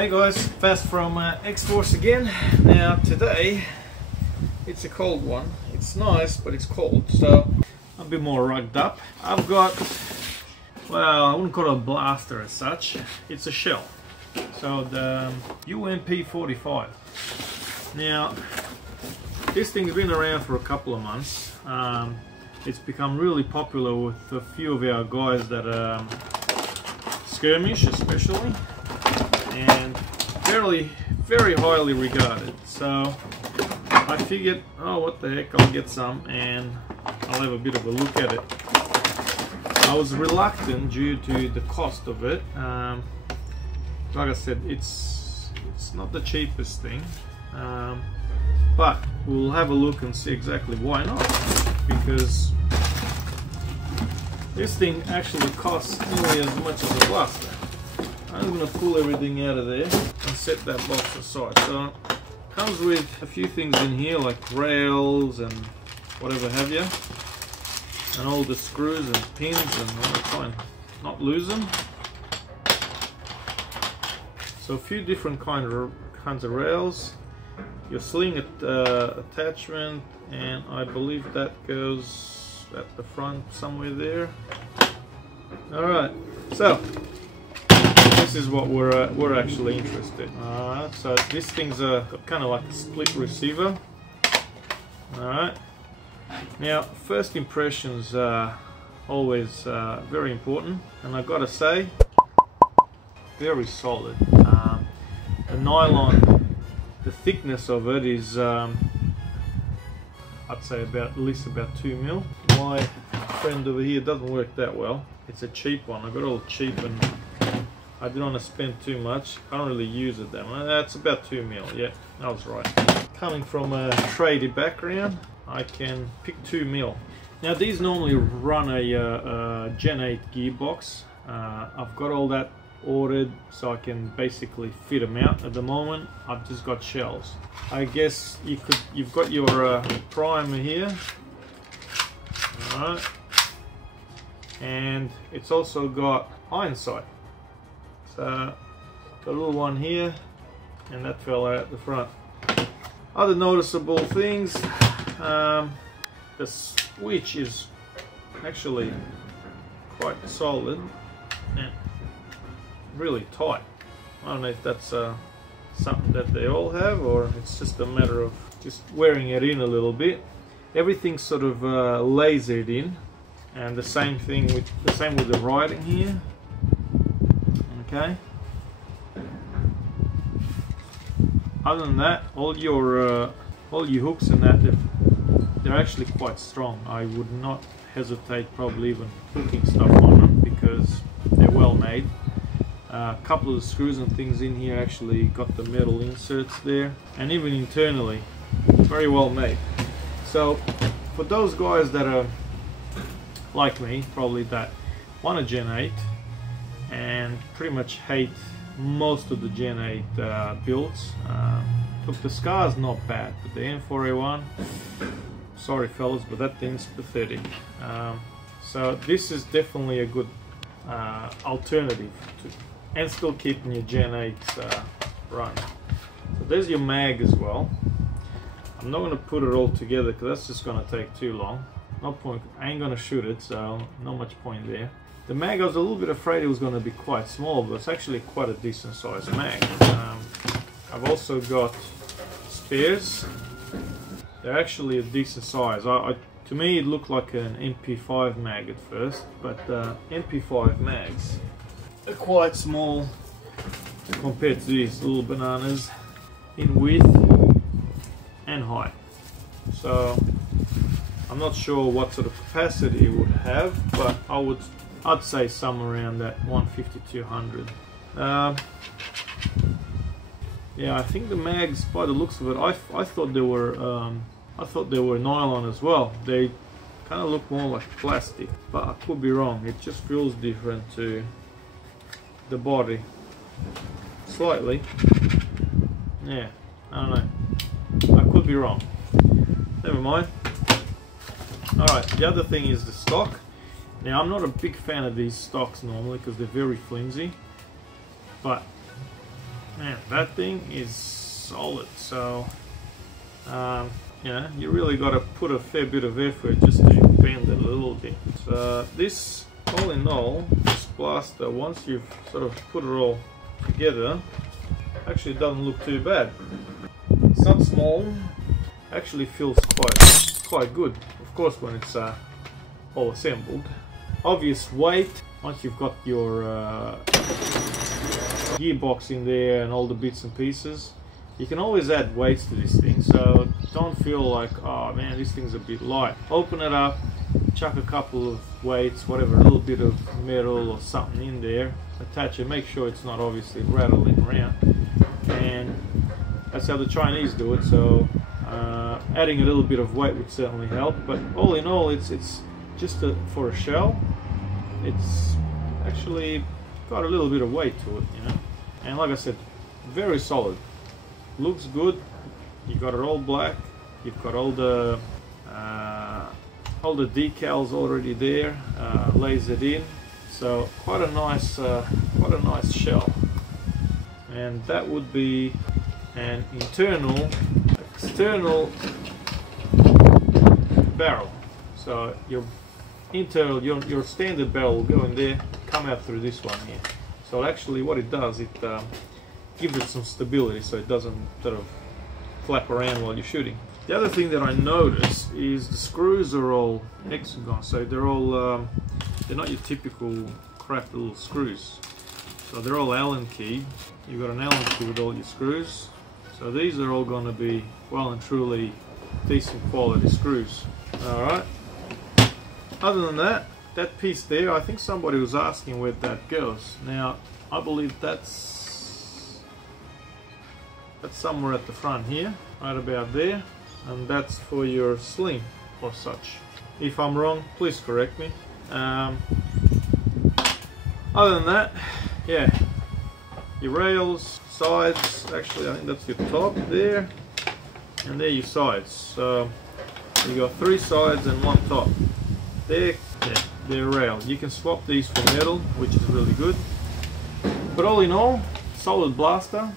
Hey guys, Fast from X-Force again. Now today, it's a cold one. It's nice, but it's cold, so I'm a bit more rugged up. I've got, well, I wouldn't call it a blaster as such. It's a shell. So the UMP 45. Now, this thing's been around for a couple of months. It's become really popular with a few of our guys that skirmish especially, and very highly regarded. So I figured, oh, what the heck, I'll get some and I'll have a bit of a look at it. I was reluctant due to the cost of it. Like I said, it's not the cheapest thing, but we'll have a look and see exactly why not, because this thing actually costs nearly as much as a blaster. I'm going to pull everything out of there and set that box aside. So it comes with a few things in here like rails and whatever have you, and all the screws and pins, and I want to try and not lose them. So a few different kinds of rails, your sling attachment, and I believe that goes at the front somewhere there. Alright, so this is what we're actually interested in. So this thing's kind of like a split receiver. Alright, now first impressions are always very important, and I gotta say, very solid. The nylon, the thickness of it is I'd say at least about 2 mil. My friend over here doesn't work that well. It's a cheap one. I got it all cheap and I didn't want to spend too much. I don't really use it that much. That's about 2 mil. Yeah, that was right. Coming from a tradie background, I can pick 2 mil. Now these normally run a Gen 8 gearbox. I've got all that ordered so I can basically fit them out. At the moment I've just got shells. I guess you've got your primer here, alright, and it's also got iron sight. So got a little one here, and that fell out at the front. Other noticeable things, the switch is actually quite solid and really tight. I don't know if that's something that they all have, or it's just a matter of just wearing it in a little bit. Everything's sort of lasered in, and the same with the writing here. Okay. Other than that, all your hooks and that, they're actually quite strong. I would not hesitate probably even hooking stuff on them because they're well made. A couple of the screws and things in here actually got the metal inserts there, and even internally very well made. So for those guys that are like me, probably that want a Gen 8 and pretty much hate most of the Gen 8 builds, look, the Scar's not bad, but the M4A1, sorry fellas, but that thing's pathetic. So this is definitely a good alternative to, and still keeping your Gen 8 run. So there's your mag as well. I'm not going to put it all together because that's just going to take too long. No point, I ain't going to shoot it, so not much point there. The mag, I was a little bit afraid it was going to be quite small, but it's actually quite a decent sized mag. I've also got spares. They're actually a decent size. To me it looked like an MP5 mag at first, but MP5 mags are quite small compared to these little bananas in width and height. So I'm not sure what sort of capacity it would have, but I'd say somewhere around that 150-200. Yeah, I think the mags, by the looks of it, I thought they were nylon as well. They kind of look more like plastic, but I could be wrong. It just feels different to the body, slightly. Yeah, I don't know. I could be wrong. Never mind. Alright, the other thing is the stock. Now, I'm not a big fan of these stocks normally because they're very flimsy, but Man, that thing is solid. So yeah, you really got to put a fair bit of effort just to bend it a little bit. So this, all in all, this blaster, once you've sort of put it all together, actually doesn't look too bad. It's not small, actually feels quite good. Of course, when it's all assembled. Obvious weight, once you've got your gearbox in there and all the bits and pieces, you can always add weights to this thing, so don't feel like, oh man, this thing's a bit light. Open it up, chuck a couple of weights, whatever, a little bit of metal or something in there, attach it, make sure it's not obviously rattling around, and that's how the Chinese do it. So adding a little bit of weight would certainly help, but all in all, it's just for a shell. It's actually got a little bit of weight to it, you know, and like I said, very solid. Looks good. You got it all black. You've got all the decals already there, lasered in. So quite a nice shell. And that would be an external barrel. So your standard barrel will go in there, come out through this one here. So actually, what it does, it gives it some stability so it doesn't sort of flap around while you're shooting. The other thing that I notice is the screws are all hexagon, so they're all they're not your typical crap little screws. So they're all Allen key. You've got an Allen key with all your screws. So these are all going to be well and truly decent quality screws. All right. Other than that, that piece there, I think somebody was asking where that goes. Now, I believe that's somewhere at the front here, right about there, and that's for your sling or such. If I'm wrong, please correct me. Other than that, yeah, your rails, sides, actually I think that's your top there, and there your sides. So you got 3 sides and 1 top. There, yeah, they're rail. You can swap these for metal, which is really good. But all in all, solid blaster.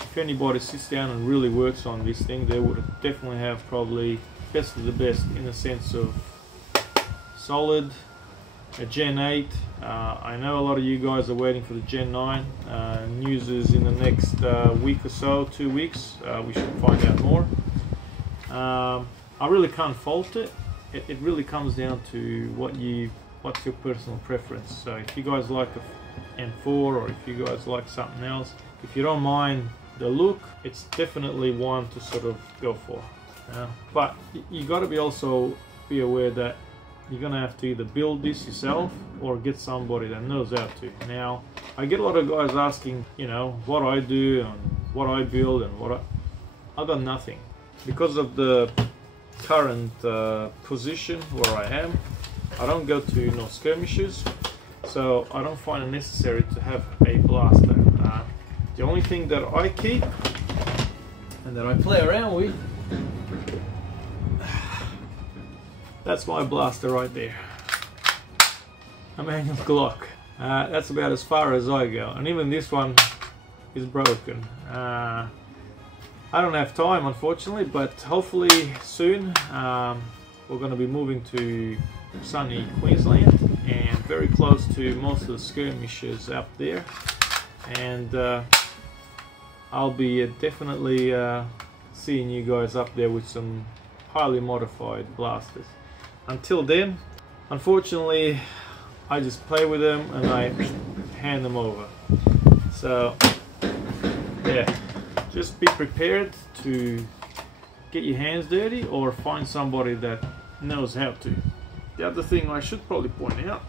If anybody sits down and really works on this thing, they would definitely have probably best of the best in the sense of solid, a Gen 8. I know a lot of you guys are waiting for the Gen 9. News is in the next week or so, 2 weeks. We should find out more. I really can't fault it. It really comes down to what's your personal preference. So if you guys like a M4, or if you guys like something else, if you don't mind the look, it's definitely one to sort of go for. But you got to also be aware that you're gonna have to either build this yourself or get somebody that knows how to. Now, I get a lot of guys asking, you know, what I do and what I build and I got nothing. Because of the current position where I am, I don't go to no skirmishes, so I don't find it necessary to have a blaster. The only thing that I keep and that I play around with, that's my blaster right there, a manual Glock. That's about as far as I go, and even this one is broken. I don't have time, unfortunately, but hopefully soon. We're going to be moving to sunny Queensland and very close to most of the skirmishes up there, and I'll be definitely seeing you guys up there with some highly modified blasters. Until then, unfortunately, I just play with them and I hand them over. So yeah, just be prepared to get your hands dirty or find somebody that knows how to. The other thing I should probably point out,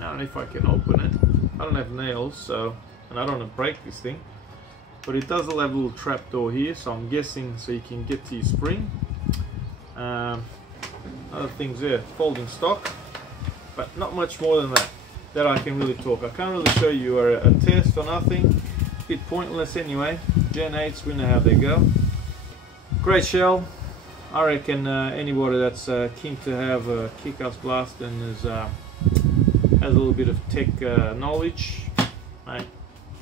I don't know if I can open it, I don't have nails, so, and I don't want to break this thing, but it does have a little trap door here, so I'm guessing so you can get to your spring. Other things there, folding stock, but not much more than that I can really talk. I can't really show you a test or nothing, bit pointless anyway. Gen 8s, we know how they go. Great shell. I reckon anybody that's keen to have a kick-ass blast and has a little bit of tech knowledge, mate,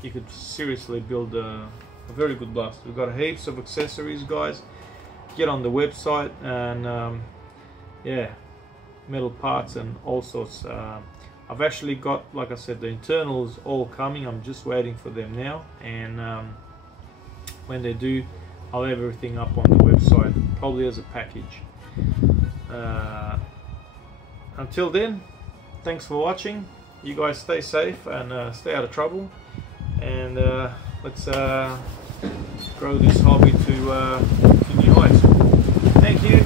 you could seriously build a very good blast. We've got heaps of accessories, guys. Get on the website and yeah, metal parts and all sorts. I've actually got, like I said, the internals all coming. I'm just waiting for them now, and when they do, I'll have everything up on the website, probably as a package. Until then, thanks for watching. You guys stay safe and stay out of trouble, and let's grow this hobby to new heights. Thank you.